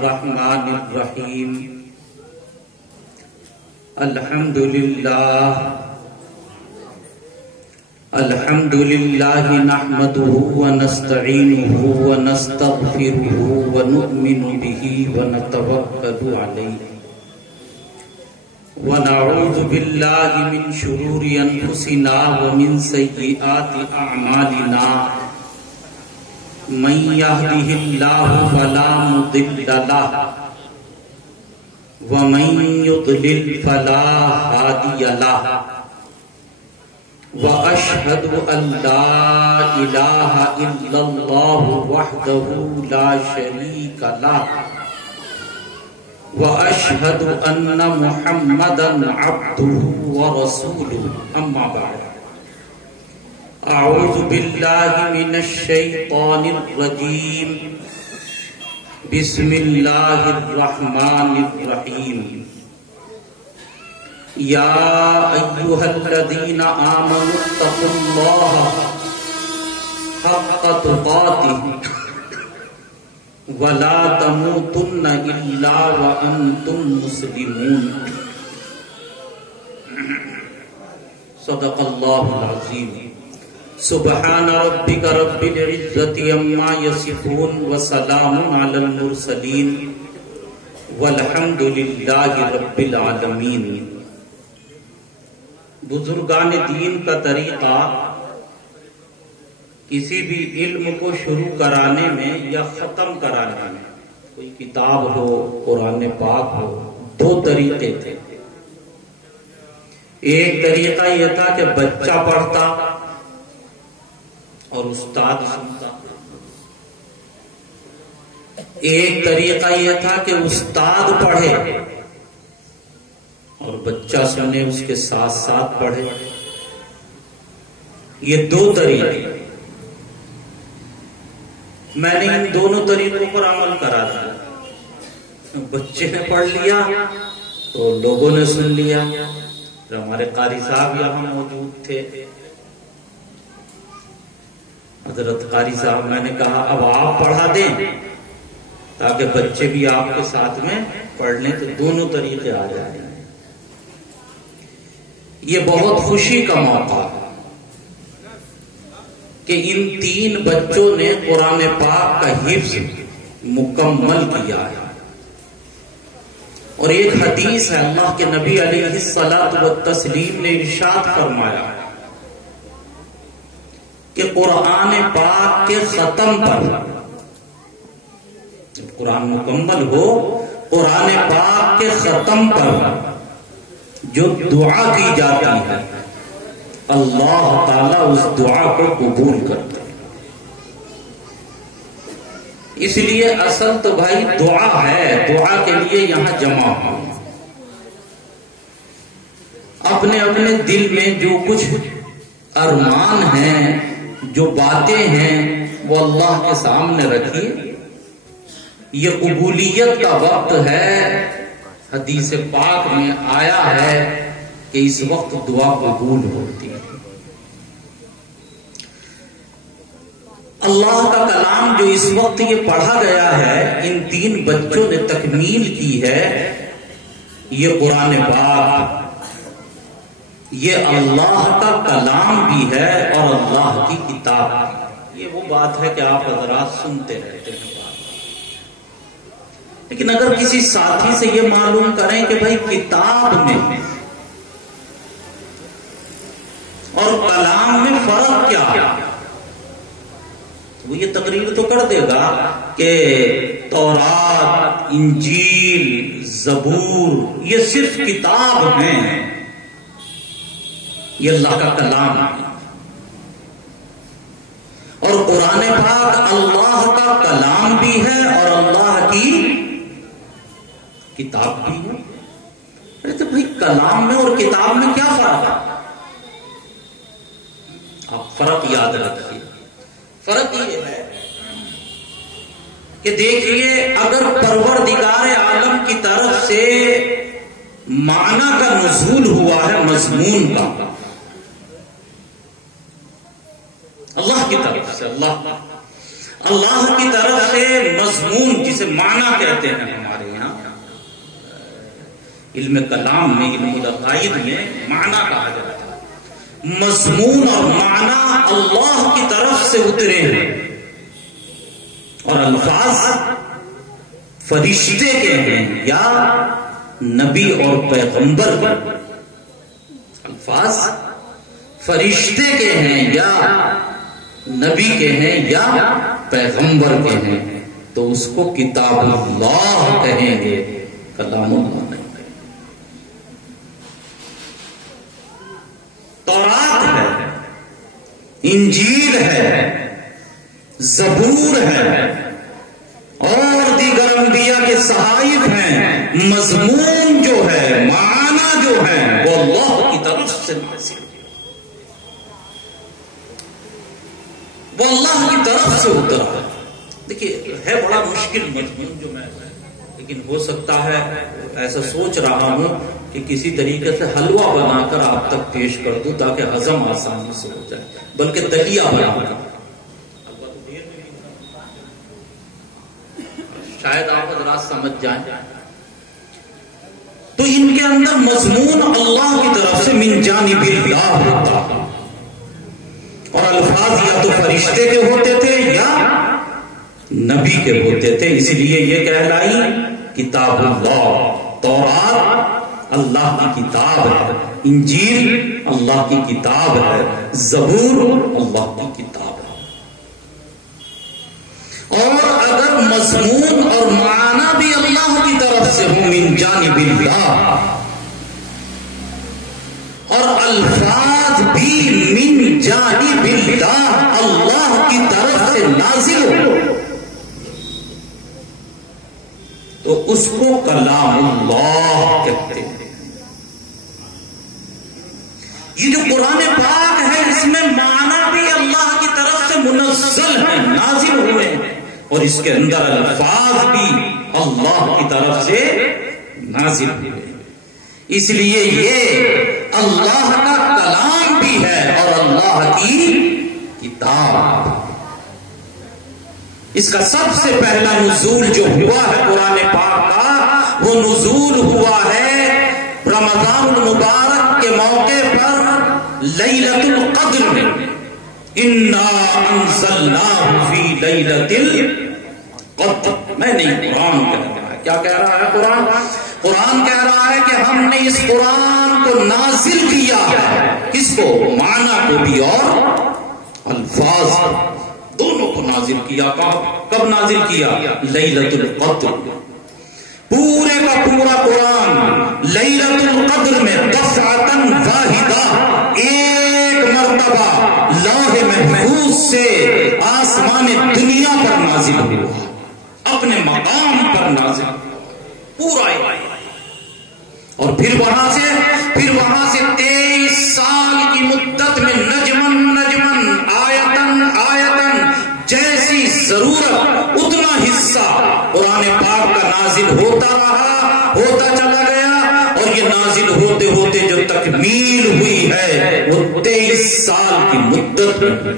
الرحمن الرحیم الحمد للہ نحمده ونستعینه ونستغفره ونؤمن به ونتوکل علیہ ونعوذ باللہ من شرور انفسنا ومن سیئات اعمالنا من يهده الله فلا مضل له ومن يضلل فلا هادي له وأشهد أن لا إله إلا الله وحده لا شريك له وأشهد أن محمدا عبده ورسوله أما بعد أعوذ بالله من الشيطان الرجيم بسم الله الرحمن الرحيم يا أيها الذين آمنوا اتقوا الله حق تقاته ولا تموتن إلا وأنتم مسلمون صدق الله العظيم سبحان ربك رب العزة عما يصفون وسلام على المرسلين والحمد لله رب العالمين۔ بزرگان دین کا طریقہ کسی بھی علم کو شروع کرانے میں یا ختم کرانے میں، کوئی کتاب ہو، قرآن پاک ہو، دو طریقے تھے۔ ایک طریقہ یہ تھا کہ بچہ پڑھتا اور استاد سنتا، ایک طریقہ یہ تھا کہ استاد پڑھے اور بچہ سنے، اس کے ساتھ ساتھ پڑھے۔ یہ دو طریقے، میں نے ان دونوں طریقوں پر عمل کرا تھا۔ بچے نے پڑھ لیا تو لوگوں نے سن لیا، ہمارے قاری صاحب یہاں موجود تھے، حضرت قاری صاحب، میں نے کہا اب آپ پڑھا دیں تاکہ بچے بھی آپ کے ساتھ میں پڑھ لیں، تو دونوں طریقے آ جائیں۔ یہ بہت خوشی کا موقع ہے کہ ان تین بچوں نے قرآن پاک کا حفظ مکمل کیا ہے۔ اور ایک حدیث ہے، اللہ کے نبی علیہ الصلاۃ والتسلیم نے ارشاد فرمایا کہ قرآن پاک کے ختم پر، جب قرآن مکمل ہو، قرآن پاک کے ختم پر جو دعا کی جاتی ہے اللہ تعالیٰ اس دعا کو قبول کرتا ہے۔ اس لیے اصل تو بھائی دعا ہے، دعا کے لیے یہاں جمع ہو، اپنے اپنے دل میں جو کچھ ارمان ہیں، جو باتیں ہیں، وہ اللہ کے سامنے رکھیے۔ یہ قبولیت کا وقت ہے، حدیث پاک میں آیا ہے کہ اس وقت دعا قبول ہوتی ہے۔ اللہ کا کلام جو اس وقت یہ پڑھا گیا ہے، ان تین بچوں نے تکمیل کی ہے، یہ قرآن پاک، یہ اللہ کا کلام بھی ہے اور اللہ کی کتاب بھی۔ یہ وہ بات ہے کہ آپ حضرات سنتے رہتے ہیں، لیکن اگر کسی ساتھی سے یہ معلوم کریں کہ بھائی کتاب میں اور کلام میں فرق کیا ہے، وہ یہ تقریر تو کر دے گا کہ تورات، انجیل، زبور یہ صرف کتاب ہیں، یہ اللہ کا کلام ہے، اور قرآن پاک اللہ کا کلام بھی ہے اور اللہ کی کتاب بھی ہے۔ تو بھائی کلام میں اور کتاب میں کیا فرق ہے؟ آپ فرق یاد رکھیے۔ فرق یہ ہے کہ دیکھیے، اگر پروردگار عالم کی طرف سے معنی کا نزول ہوا ہے، مضمون کا، اللہ کی طرف سے، اللہ اللہ کی طرف سے مضمون، جسے معنی کہتے ہیں ہمارے یہاں علم کلام میں، علم العقائد میں معنی کہا جاتا ہے، مضمون اور معنی اللہ کی طرف سے اترے ہیں، اور الفاظ فرشتے کے ہیں یا نبی اور پیغمبر کے، الفاظ فرشتے کے ہیں یا نبی کے ہیں یا پیغمبر کے ہیں، تو اس کو کتاب اللہ کہیں گے، کلام اللہ نہیں کہیں گے۔ تورات ہے، انجیل ہے، زبور ہے اور دیگر انبیاء کے صحائف ہیں، مضمون جو ہے، معنی جو ہے، وہ اللہ کی طرف سے نازل ہے، وہ اللہ کی طرف سے اترا ہے۔ دیکھیے ہے بڑا مشکل مضمون جو میں، لیکن ہو سکتا ہے ایسا سوچ رہا ہوں کہ کسی طریقے سے حلوہ بنا کر آپ تک پیش کر دوں تاکہ ہضم آسانی سے ہو جائے، بلکہ دلیا بنا کر، شاید آپ حضرات سمجھ جائیں۔ تو ان کے اندر مضمون اللہ کی طرف سے من جانب اللہ ہوتا ہے، اور الفاظ یا تو فرشتے کے ہوتے تھے یا نبی کے ہوتے تھے، اس لیے یہ کہلائی کتاب اللہ۔ تورات اللہ کی کتاب ہے، انجیل اللہ کی کتاب ہے، زبور اللہ کی کتاب ہے۔ اور اگر مضمون اور معنی بھی اللہ کی طرف سے ہو من جانب اللہ، اور الفاظ بھی من جانب اللہ، اللہ کی طرف سے نازل ہو، تو اس کو کلام اللہ کہتے ہیں۔ یہ جو قرآن پاک ہے، اس میں معنی بھی اللہ کی طرف سے منزل ہے، نازل ہوئے ہیں، اور اس کے اندر الفاظ بھی اللہ کی طرف سے نازل ہوئے ہیں۔ اس لیے یہ اللہ کا کلام بھی ہے اور اللہ کی کتاب۔ اس کا سب سے پہلا نزول جو ہوا ہے قرآن پاک کا، وہ نزول ہوا ہے رمضان المبارک کے موقع پر لیلۃ القدر میں، انا انزلناہ فی لیلۃ القدر۔ میں نہیں، قرآن کہہ رہا ہے۔ کیا کہہ رہا ہے قرآن؟ قرآن کہہ رہا ہے کہ ہم نے اس قرآن کو نازل کیا ہے، کس کو؟ معنی کو بھی اور الفاظ دونوں کو نازل کیا۔ کب نازل کیا؟ لیلۃ القدر۔ پورے کا پورا قرآن لیلۃ القدر میں دفعتاً واحدہ، ایک مرتبہ لوح محفوظ سے آسمان دنیا پر نازل ہوا، اپنے مقام پر نازل پورا، اور پھر وہاں سے 23 سال کی مدت میں نجمن آیتن جیسی ضرورت اتنا حصہ قرآن پاک کا نازل ہوتا رہا، ہوتا چلا گیا، اور یہ نازل ہوتے ہوتے جو تکمیل ہوئی ہے وہ 23 سال کی مدت میں،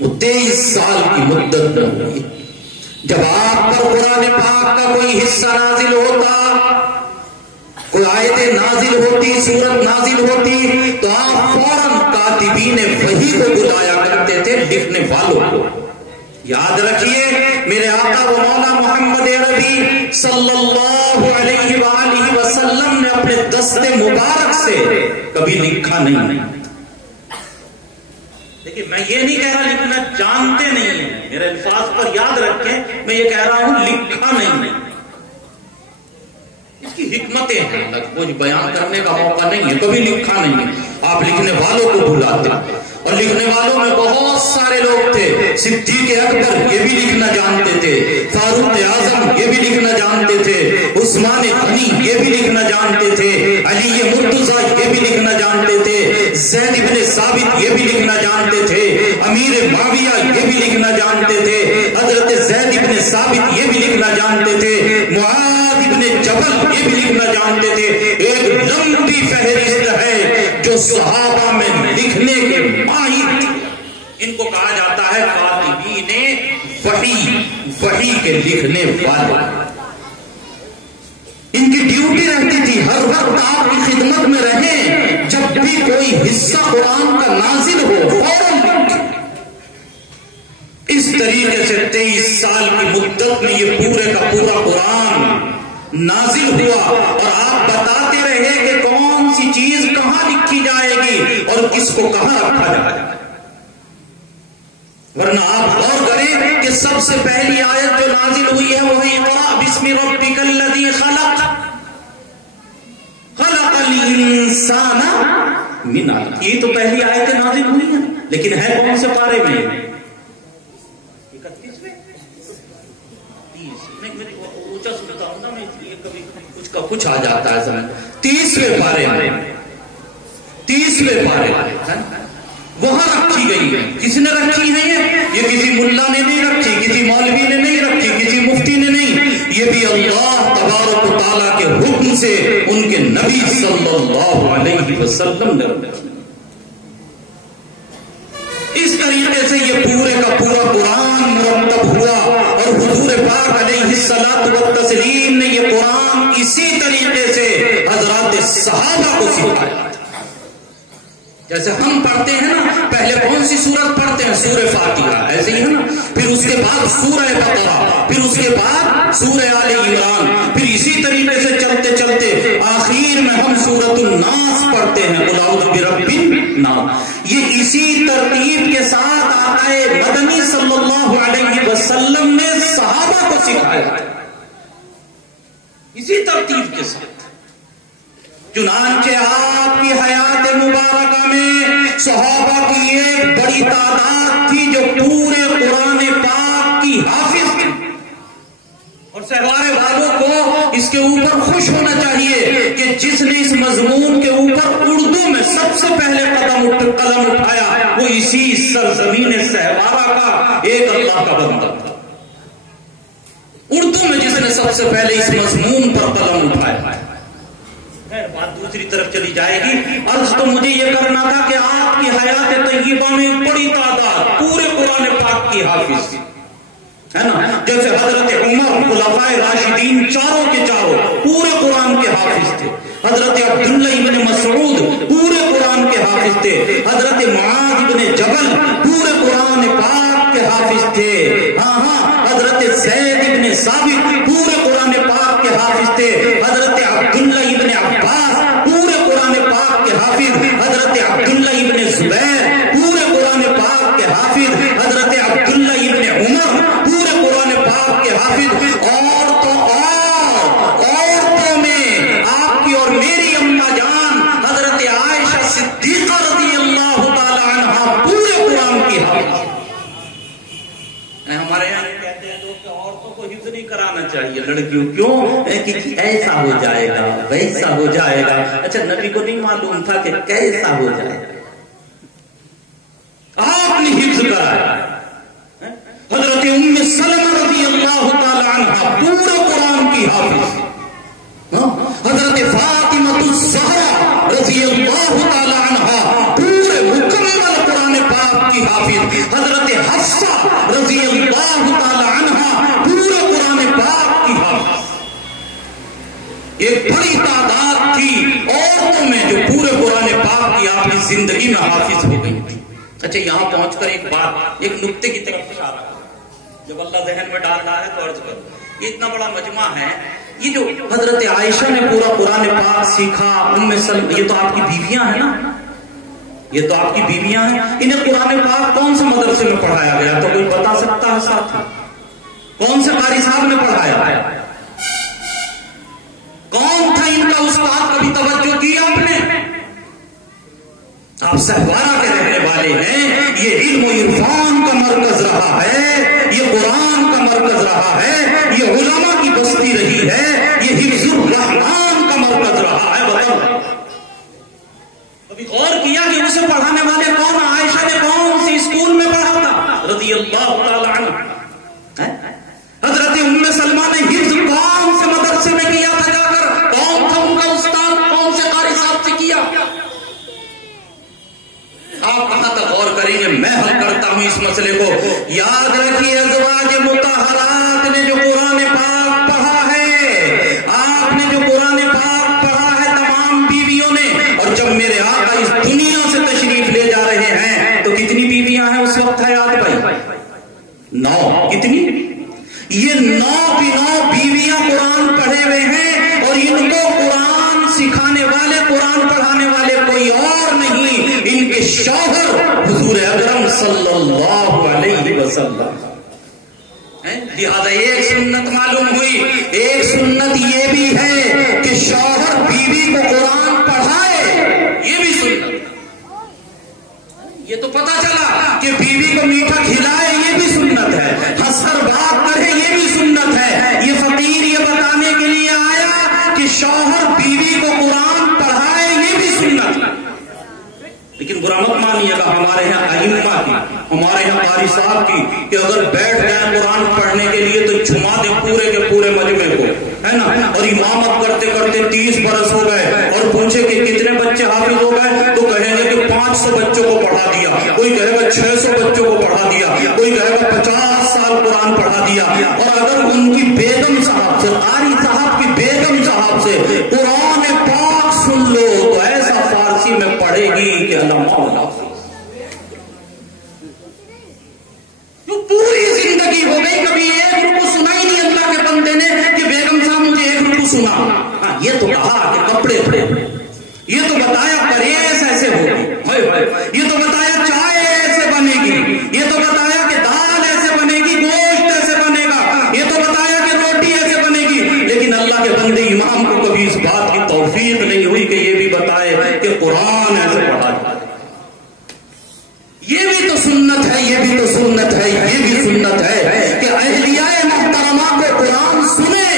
وہ 23 سال کی مدت میں ہوئی۔ جب آپ پر قرآن پاک کا کوئی حصہ نازل ہوتا، کوئی آیت نازل ہوتی، سورت نازل ہوتی، تو آپ فوراً کاتبین وحی کو بلایا کرتے تھے، لکھنے والوں کو۔ یاد رکھیے میرے آقا و مولا محمد عربی صلی اللہ علیہ وآلہ وسلم نے اپنے دست مبارک سے کبھی لکھا نہیں۔ دیکھیے میں یہ نہیں کہہ رہا لکھنا جانتے نہیں ہیں، میرے الفاظ پر یاد رکھیں، میں یہ کہہ رہا ہوں لکھا نہیں۔ اس کی حکمتیں ہیں، کچھ بیان کرنے کا موقع نہیں ہے، کبھی لکھا نہیں ہے۔ آپ لکھنے والوں کو بلاتے، اور لکھنے والوں میں بہت سارے لوگ تھے۔ صدیق اکبر یہ بھی لکھنا جانتے تھے، فاروق اعظم یہ بھی لکھنا جانتے تھے، عثمان غنی یہ بھی لکھنا جانتے تھے، علی مرتضیٰ یہ بھی لکھنا جانتے تھے، زید بن ثابت یہ بھی لکھنا جانتے تھے، امیر معاویہ یہ بھی لکھنا جانتے تھے، حضرت زید بن ثابت یہ بھی لکھنا جانتے تھے، معاذ بن جبل یہ بھی لکھنا جانتے تھے۔ ایک لمبی فہرست ہے جو صحابہ میں لکھنے کے ماہر تھے، ان کو کہا جاتا ہے کاتبین وحی، وحی کے لکھنے والے۔ ان کی ڈیوٹی رہتی تھی ہر وقت آپ کی خدمت میں رہیں، جب بھی کوئی حصہ قرآن کا نازل ہو فوراً۔ اس طریقے سے 23 سال کی مدت میں یہ پورے کا پورا قرآن نازل ہوا، اور آپ بتاتے رہے کہ کون سی چیز کہاں لکھی جائے گی اور کس کو کہاں رکھا جائے گا۔ ورنہ آپ غور کریں کہ سب سے پہلی آیت جو نازل ہوئی ہے وہ ہے اقرأ بسم ربک الذی خلق، خلق الانسان من علق۔ یہ تو پہلی آیت نازل ہوئی ہے، لیکن ہے کون سے پارے میں؟ 31 میں اونچا سنتا ہوں نا میں، کبھی کچھ کا کچھ آ جاتا ہے سمجھ۔ 30ویں پارے میں، 30ویں پارے میں وہاں رکھی گئی ہے۔ کس نے رکھی ہے؟ یہ کسی ملا نے نہیں رکھی، کسی مولوی نے نہیں رکھی، کسی مفتی نے نہیں، یہ بھی اللہ تبارک و تعالیٰ کے حکم سے ان کے نبی صلی اللہ علیہ وسلم نے رکھی۔ اس طریقے سے یہ پورے کا پورا قرآن مرتب ہوا، اور حضور پاک علیہ الصلوۃ والتسلیم نے یہ قرآن اسی طریقے سے حضرات صحابہ کو سکھایا۔ جیسے ہم پڑھتے ہیں نا، پہلے کون سی سورت پڑھتے ہیں؟ سورہ فاتحہ، ایسے ہی ہے نا، پھر اس کے بعد سورہ بقرہ، پھر اس کے بعد سورہ آل عمران، پھر اسی طریقے سے چلتے چلتے آخر میں ہم سورۃ الناس پڑھتے ہیں، قل اعوذ برب الناس۔ یہ اسی ترتیب کے ساتھ آقا مدنی صلی اللہ علیہ وسلم نے صحابہ کو سکھایا، اسی ترتیب کے ساتھ۔ چنانچہ آپ کی حیات مبارکہ میں صحابہ کی ایک بڑی تعداد تھی جو پورے قرآن پاک کی حافظ تھی، اور سہوارے والوں کو اس کے اوپر خوش ہونا چاہیے کہ جس نے اس مضمون کے اوپر اردو میں سب سے پہلے قلم اٹھایا وہ اسی سرزمین سہوارہ کا ایک اللہ کا بندہ تھا۔ اردو میں جس نے سب سے پہلے اس مضمون پر قلم اٹھایا۔ بات دوسری طرف چلی جائے گی۔ عرض تو مجھے یہ کرنا تھا کہ آپ کی حیات طیبہ میں بڑی تعداد پورے قرآن پاک کی حافظ ہے نا، جیسے حضرت عمر خلفائے راشدین چاروں کے چاروں پورے قرآن کے حافظ تھے، حضرت عبداللہ ابن مسعود پورے قرآن کے حافظ تھے، حضرت معاذ ابن جبل پورے قرآن پاک کے حافظ تھے، حضرت زید ابن ثابت پورے قرآن پاک کے حافظ تھے، حضرت عبداللہ ابن عباس پورے قرآن پاک کے حافظ، حضرت عبداللہ ابن زبیر پورے قرآن پاک کے حافظ، حضرت عبداللہ ابن عمر پورے قرآن پاک کے حافظ۔ اور تو عورتوں میں آپ کی اور میری اماں جان حضرت عائشہ صدیقہ رضی اللہ تعالی عنہا پورے قرآن کی حافظ۔ ہمارے یہاں کہتے ہیں لوگ کہ عورتوں کو حفظ نہیں کرانا چاہیے لڑکیوں، کیوں؟ کہ ایسا ہو جائے گا ویسا ہو جائے گا۔ اچھا نبی کو نہیں معلوم تھا کہ کیسا ہو جائے گا؟ آپ نے حفظ کرایا۔ حضرت ام سلمہ رضی اللہ تعالی عنہا پورے قرآن کی حافظ، حضرت فاطمہ الزہرا رضی اللہ تعالی عنہا پورے مکمل قرآن پاک کی حافظ، حضرت حفصہ رضی اللہ تعالی عنہا پورے قرآن پاک کی حافظ۔ ایک بڑی تعداد تھی عورتوں میں جو پورے قرآن پاک کی آپ کی زندگی میں حافظ ہو گئی تھی۔ اچھا یہاں پہنچ کر ایک بات، ایک نقطے کی طرف اشارہ جب اللہ ذہن میں ڈال رہا ہے تو عرض کرو، یہ اتنا بڑا مجمع ہے، یہ جو حضرت عائشہ نے پورا قرآن پاک سیکھا، ام سلمہ، یہ تو آپ کی بیویاں ہیں نا، یہ تو آپ کی بیویاں ہیں، انہیں قرآن پاک کون سے مدرسے میں پڑھایا گیا؟ تو کوئی بتا سکتا ہے ساتھ؟ کون سے قاری صاحب نے پڑھایا؟ کون تھا ان کا استاد؟ کبھی توجہ کی آپ نے؟ آپ سہوارہ کے رہنے والے ہیں، یہ علم و عرفان کا مرکز رہا ہے، یہ قرآن کا مرکز رہا ہے، یہ علماء کی بستی رہی ہے، یہ حفظ الرحمان کا مرکز رہا ہے۔ بتاؤ کبھی غور کیا کہ اسے پڑھانے والے کون؟ عائشہ نے کون سی اسکول میں پڑھا تھا رضی اللہ تعالی عنہ؟ حضرت ام سلمہ نے حفظ کون سے مدرسے میں کیا تھا جا کر؟ کون تھا ان کا استاد؟ کون سے قاری صاحب سے کیا؟ آپ کہاں تک غور کریں کریں گے، میں حل کرتا ہوں اس مسئلے کو. یاد رکھیے ازواج مطہرات نے جو قرآن پاک پڑھا ہے، آپ نے جو قرآن پاک پڑھا ہے تمام بیویوں نے، اور جب میرے آقا اس دنیا سے تشریف لے جا رہے ہیں تو کتنی بیویاں ہیں اس وقت ہے یاد بھائی؟ 9. کتنی؟ یہ 9 کی 9 بیویاں قرآن پڑھے ہوئے ہیں، اور ان کو قرآن سکھانے والے، قرآن پڑھانے والے کوئی اور نہیں، ان کے شوہر حضور اکرم صلی اللہ علیہ وسلم. لہذا ایک سنت معلوم ہوئی، ایک سنت یہ بھی ہے کہ شوہر بیوی کو قرآن پڑھائے، یہ بھی سنت. یہ تو پتا چلا کہ بیوی کو میٹھا کھلائے، یہ بھی سنت ہے. ہنس کر بات کرے، یہ بھی سنت ہے. یہ فقیر یہ بتانے کے لیے آیا کہ شوہر بیوی کو قرآن پڑھائے، یہ بھی سنت ہے. لیکن برا مت مانیے گا ہمارے یہاں ائمہ کی، ہمارے یہاں قاری صاحب کی، کہ اگر بیٹھ گئے قرآن پڑھنے کے لیے تو جھما دے پورے کے پورے مجمع کو، ہے نا. اور امامت کرتے کرتے 30 برس ہو گئے، اور پوچھے کہ کتنے بچے حافظ ہو گئے تو کہیں گے کہ 500 بچوں کو پڑھا دیا، کوئی کہے گا 600 بچوں کو پڑھا دیا، کوئی کہے گا 50 سال قرآن پڑھا دیا. اور اگر ان کی بیگم صاحب سے، قاری صاحب کی بیگم صاحب سے قرآن پاک سن لو تو ایسا فارسی میں پڑھے گی کہ اللہ مولا. پوری زندگی ہو گئی، کبھی ایک رکو سنا ہی نہیں اللہ کے بندے نے کہ بیگم صاحب مجھے ایک رکو سنا. ہاں یہ تو کہا کہ کپڑے پڑے، یہ تو بتایا پرہیز ایسے ہوگی، یہ تو بتایا چائے ایسے بنے گی، یہ تو بتایا کہ دال ایسے بنے گی، گوشت ایسے بنے گا، یہ تو بتایا کہ روٹی ایسے بنے گی. لیکن اللہ کے بندے امام کو کبھی اس بات کی توفیق نہیں ہوئی کہ یہ بھی بتائے کہ قرآن ایسے پڑھا جائے. یہ بھی تو سنت ہے، یہ بھی تو سنت ہے، یہ بھی سنت ہے کہ اہلیہ محترمہ کو قرآن سنیں.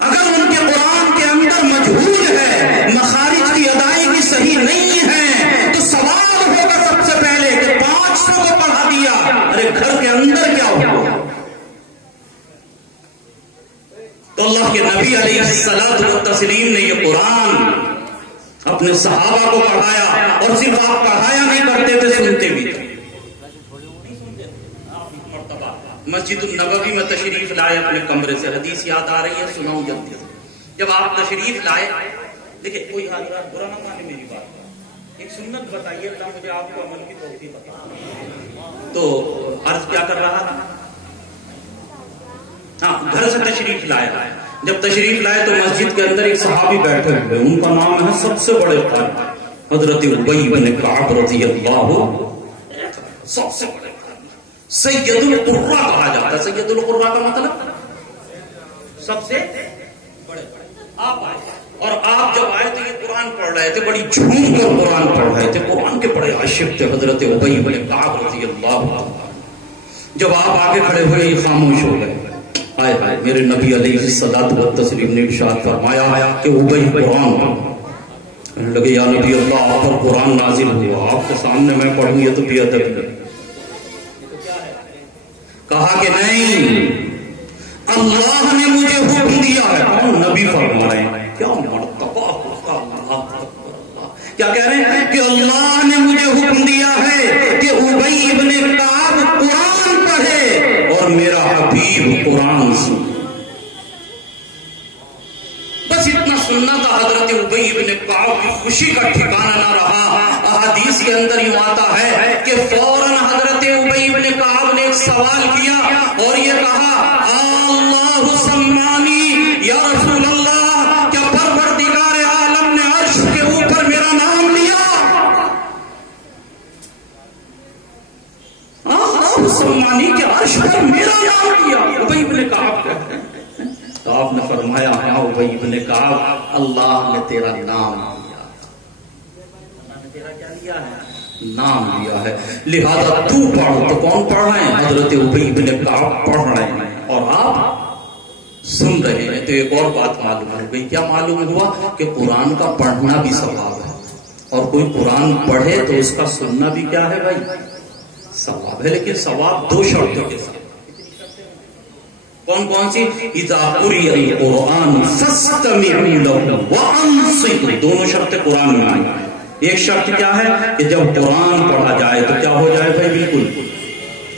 اگر ان کے قرآن کے اندر مجہول ہے، مخارج کی ادائیگی صحیح نہیں ہے، تو سوال ہوگا سب سے پہلے کہ 500 کو پڑھا دیا، ارے گھر کے اندر کیا ہوا؟ تو اللہ کے نبی علیہ الصلوۃ والتسلیم نے یہ قرآن اپنے صحابہ کو پڑھایا، اور صرف آپ پڑھایا نہیں کرتے تھے، سنتے بھی تھے. مسجد النبوی میں تشریف لائے اپنے کمرے سے، حدیث یاد آ رہی ہے، سناؤں جلدی سے. جب آپ تشریف لائے، دیکھیں کوئی حضرات برا نہ مانے میری بات، ایک سنت بتائیے، اللہ مجھے آپ کو عمل کی توفیق عطا. تو عرض کیا کر رہا تھا؟ ہاں، گھر سے تشریف لائے. جب تشریف لائے تو مسجد کے اندر ایک صحابی بیٹھے ہوئے، ان کا نام ہے سب سے بڑے قاری حضرت ابی بن کعب رضی اللہ، سب سے بڑے سید القراء کہا جاتا ہے. سید القراء کا مطلب سب سے بڑے. آپ آئے، اور آپ جب آئے تو یہ قرآن پڑھ رہے تھے، بڑی جھوم کر قرآن پڑھ رہے تھے، قرآن کے بڑے عاشق تھے حضرت ابی بن کعب رضی اللہ. جب آپ آگے کھڑے ہوئے یہ خاموش ہو گئے. آئے آئے میرے نبی علیہ الصلوۃ والتسلیم نے ارشاد فرمایا کہ ابی قرآن کہنے لگے یا نبی اللہ آپ پر قرآن نازل ہوا، آپ کے سامنے میں پڑھوں یہ تو بے ادبی ہے. کہا کہ نہیں، اللہ نے مجھے حکم دیا ہے. کون؟ نبی فرما رہے ہیں. کیا مرتبہ ہوگا اللہ، کیا کہہ رہے ہیں کہ اللہ نے مجھے حکم دیا ہے کہ ابی بن کعب قرآن پڑھے اور میرا حبیب قرآن سن. بس اتنا سننا تھا. حضرت ابی بن کعب کی خوشی کا ٹھکانہ نہ رہا. احادیث کے اندر یوں آتا ہے کہ فوراً حضرت ابی بن کعب نے ایک سوال کیا اور یہ کہا اللہ سمانی یا رسول اللہ، کیا پروردگار عالم نے عرش کے اوپر میرا نام لیا؟ سمانی کے عرش پر میرا نام لیا. ابی بن کعب کہتے ہیں. تو آپ نے فرمایا ہاں ابی بن کعب، اللہ نے تیرا نام لیا. اللہ نے تیرا کیا لیا ہے؟ نام لیا ہے. لہذا تو پڑھ. تو کون پڑھ رہے ہیں؟ حضرت ابی بن کعب پڑھ رہے ہیں اور آپ سن رہے ہیں. تو ایک اور بات معلوم ہو گئی. کیا معلوم ہوا؟ کہ قرآن کا پڑھنا بھی ثواب ہے، اور کوئی قرآن پڑھے تو اس کا سننا بھی کیا ہے بھائی؟ ثواب ہے. لیکن ثواب 2 شرطوں کے ساتھ. کون کون سی؟ اذا قرئ القرآن فاستمعوا له وانصتوا. دونوں شرطیں قرآن میں آئی. ایک شرط کیا ہے کہ جب قرآن پڑھا جائے تو کیا ہو جائے بھائی؟ بالکل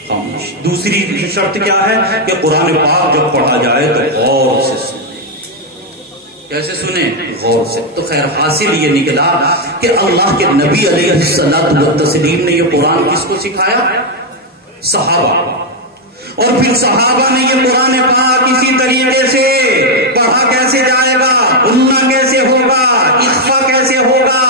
خاموش۔ دوسری شرط کیا ہے کہ قرآن پاک جب پڑھا جائے تو غور سے سنیں۔ کیسے سنیں؟ غور سے۔ تو خیر حاصل یہ نکلا کہ اللہ کے نبی علیہ الصلوۃ والتسلیم نے یہ قرآن کس کو سکھایا؟ صحابہ۔ اور پھر صحابہ نے یہ قرآن پاک اسی طریقے سے پڑھا کیسے جائے گا، بولنا کیسے ہوگا، اخفا کیسے ہوگا،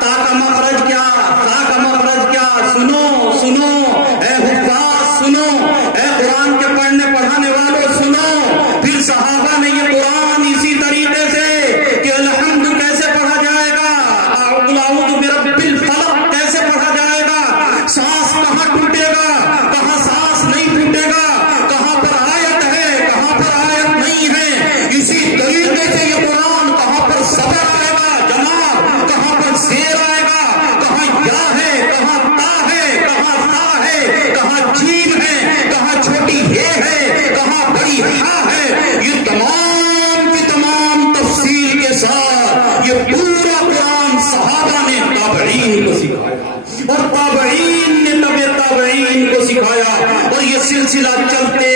تا کا مخرج کیا، تا کا مخرج کیا، سنو سنو اے حفاظ سنو، اے قرآن کے پڑھنے پڑھانے والوں سنو۔ پھر صحابہ نے یہ قرآن اسی طریقے سے کہ الحمد کیسے پڑھا جائے گا، اعوذ برب الفلق کیسے پڑھا جائے گا، سانس کہاں ٹوٹے گا، کہاں سانس نہیں ٹوٹے گا، کہاں پر آیت ہے کہاں پر آیت نہیں ہے، اسی طریقے سے یہ قرآن کہاں پر صبر آئے گا جناب، کہاں پر زیر آئے گا، کہاں یا ہے کہاں تا ہے، کہاں تا ہے کہاں جیم ہے، کہاں چھوٹی ہے کہاں بڑی ہا ہے، یہ تمام کی تمام تفصیل کے ساتھ یہ پورا قرآن صحابہ نے تابعین کو سکھایا اور تابعین نے تابعین کو سکھایا، اور یہ سلسلہ چلتے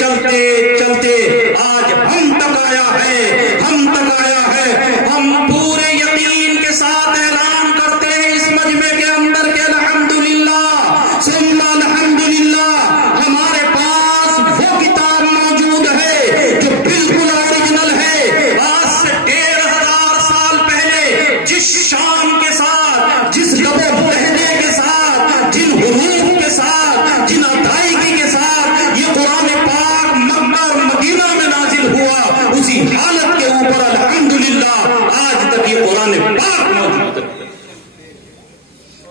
چلتے چلتے آج ہم تک آیا ہے، ہم تک آیا ہے۔ ہم پورے یقین کے ساتھ اعلان کرتے ہیں اس مجمع کے اندر کہ الحمدللہ ثم الحمدللہ ہمارے پاس وہ کتاب موجود ہے جو بالکل اوریجنل ہے۔ آج سے 1500 سال پہلے جس شان کے ساتھ، جس لب و لہجے کے ساتھ، جن حروف کے ساتھ، جن ادائیگی کے ساتھ یہ قرآن پاک مکہ اور مدینہ میں نازل ہوا، اسی حالت کے اوپر الحمدللہ آج تک یہ قرآن پاک موجود ہے۔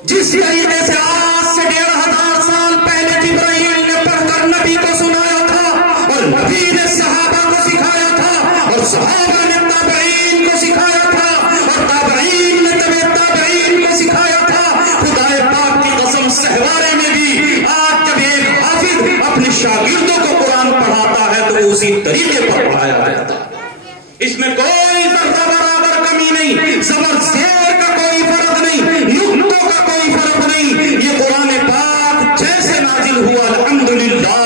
جس طریقے سے آج سے 1500 سال پہلے جبرائیل نے پڑھ کر نبی کو سنایا تھا اور نبی نے صحابہ کو سکھایا تھا اور صحابہ نے تابعین کو سکھایا تھا اور تابعین نے تابعین کو سکھایا تھا، خدا پاک کی قسم سہوارے میں بھی آج جب ایک حافظ اپنے شاگردوں کو قرآن پڑھاتا ہے تو اسی طریقے پر پڑھایا جاتا ہے۔ اس میں کوئی ذرہ برابر کمی نہیں، زبر زیر کا کوئی فرق نہیں، نقطوں کا کوئی فرق نہیں۔ یہ قرآن پاک جیسے نازل ہوا الحمدللہ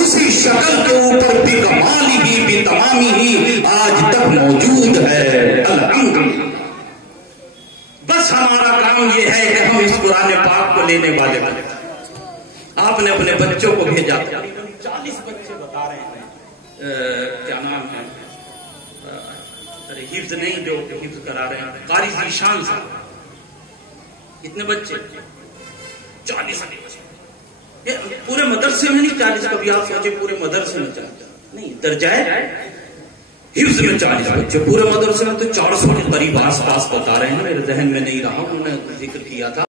اسی شکل کے اوپر بھی کمالی ہی بھی تمامی ہی آج تک موجود ہے الحمدللہ۔ بس ہمارا کام یہ ہے کہ ہم اس قرآن پاک کو لینے والے بنے۔ آپ نے اپنے بچوں کو بھیجا، 40 بچے بتا رہے ہیں، کیا نام ہے، حفظ نہیں جو حفظ کرا رہے ہیں، قاری ذیشان صاحب، اتنے بچے 40 پورے مدرسے میں نہیں 40، کبھی آپ سوچے پورے مدرسے میں 40 نہیں، درجہ حفظ میں 40 بچے پورے مدرسے میں، تو 400 کے قریب آس پاس بتا رہے ہیں، میرے ذہن میں نہیں رہا، انہوں نے ذکر کیا تھا۔